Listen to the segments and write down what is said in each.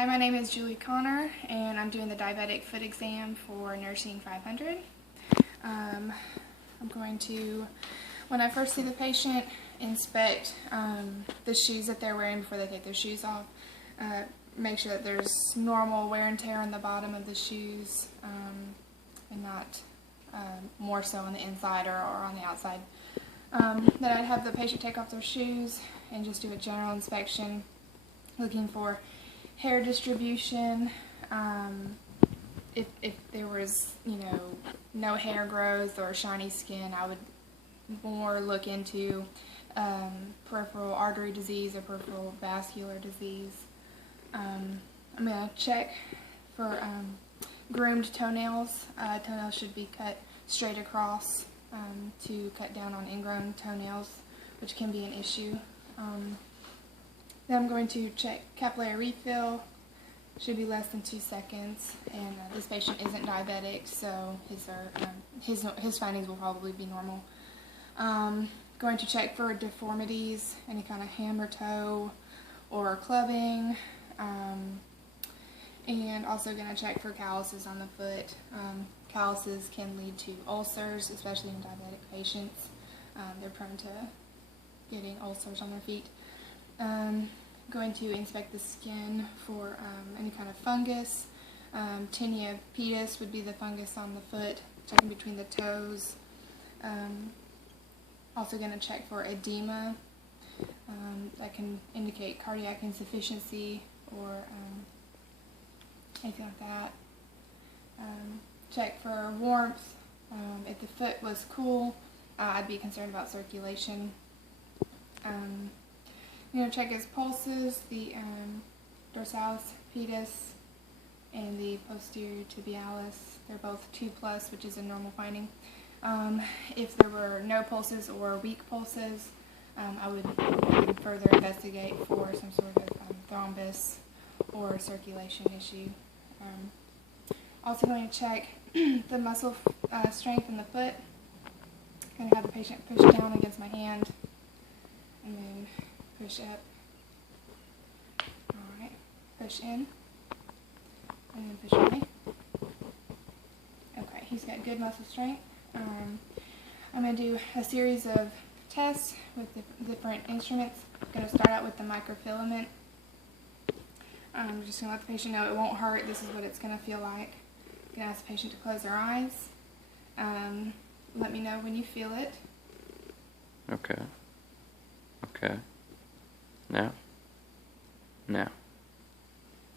Hi, my name is Julie Connor, and I'm doing the diabetic foot exam for Nursing 500. I'm going to, when I first see the patient, inspect the shoes that they're wearing before they take their shoes off. Make sure that there's normal wear and tear on the bottom of the shoes, and not more so on the inside or on the outside. Then I'd have the patient take off their shoes and just do a general inspection, looking for hair distribution. If there was, no hair growth or shiny skin, I would more look into peripheral artery disease or peripheral vascular disease. I'm going to check for groomed toenails. Toenails should be cut straight across to cut down on ingrown toenails, which can be an issue. Then I'm going to check capillary refill. Should be less than 2 seconds, and this patient isn't diabetic, so his findings will probably be normal. Going to check for deformities, any kind of hammer toe or clubbing, and also going to check for calluses on the foot. Calluses can lead to ulcers, especially in diabetic patients. They're prone to getting ulcers on their feet. Going to inspect the skin for any kind of fungus. Tinea pedis would be the fungus on the foot, checking between the toes. Also going to check for edema. That can indicate cardiac insufficiency or anything like that. Check for warmth. If the foot was cool, I'd be concerned about circulation. Check his pulses, the dorsalis pedis and the posterior tibialis. They're both 2+, which is a normal finding. If there were no pulses or weak pulses, I would further investigate for some sort of thrombus or circulation issue. Also going to check the muscle strength in the foot. I'm going to have the patient push down against my hand and then push up. Alright, push in and then push away. Okay, he's got good muscle strength. I'm going to do a series of tests with different instruments. I'm going to start out with the microfilament. I'm just going to let the patient know it won't hurt. This is what it's going to feel like. I'm going to ask the patient to close their eyes. Let me know when you feel it. Okay. Okay. Now.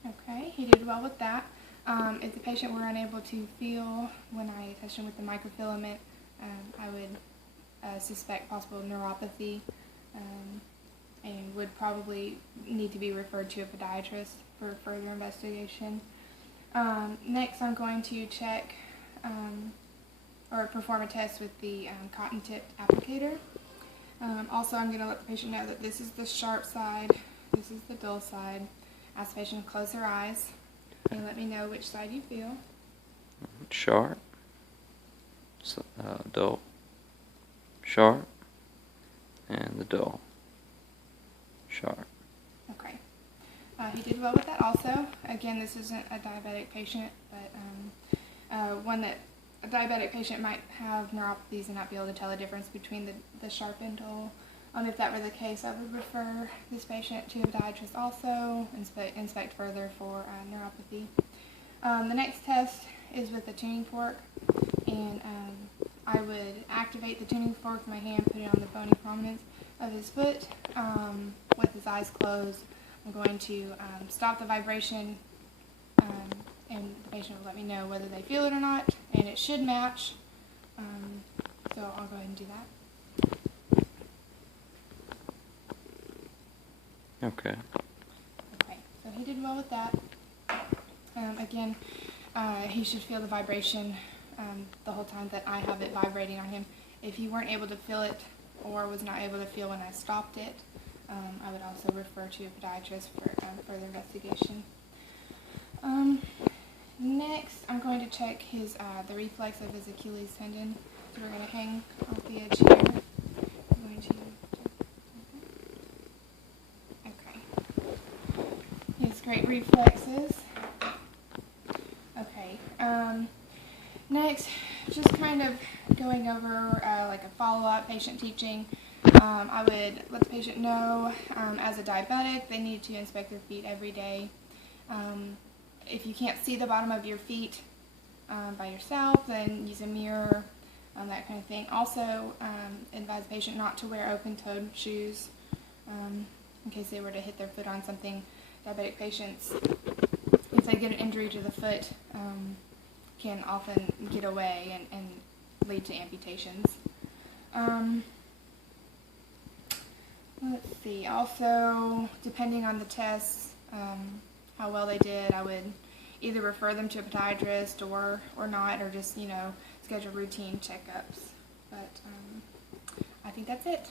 Okay, he did well with that. If the patient were unable to feel when I touched him with the microfilament, I would suspect possible neuropathy and would probably need to be referred to a podiatrist for further investigation. Next, I'm going to check or perform a test with the cotton-tipped applicator. Also, I'm going to let the patient know that this is the sharp side, this is the dull side. Ask the patient to close their eyes and let me know which side you feel. Sharp, dull, sharp, and the dull, sharp. Okay. He did well with that also. Again, this isn't a diabetic patient, but one that a diabetic patient might have neuropathies and not be able to tell the difference between the sharp and dull. If that were the case, I would refer this patient to a podiatrist also, inspect further for neuropathy. The next test is with the tuning fork, and I would activate the tuning fork with my hand, put it on the bony prominence of his foot with his eyes closed. I'm going to stop the vibration, and the patient will let me know whether they feel it or not, and it should match, so I'll go ahead and do that. Okay. Okay, so he did well with that. Again, he should feel the vibration the whole time that I have it vibrating on him. If you weren't able to feel it or was not able to feel when I stopped it, I would also refer to a podiatrist for further investigation. Next, I'm going to check the reflex of his Achilles tendon. So we're going to hang off the edge here. I'm going to check. Okay. His great reflexes. Okay. Next, just kind of going over like a follow-up patient teaching. I would let the patient know as a diabetic they need to inspect their feet every day. If you can't see the bottom of your feet by yourself, then use a mirror, that kind of thing. Also, advise the patient not to wear open-toed shoes in case they were to hit their foot on something. Diabetic patients, if they get an injury to the foot, can often get away and lead to amputations. Let's see, also, depending on the tests, how well they did, I would either refer them to a podiatrist or not, or just, schedule routine checkups. But I think that's it.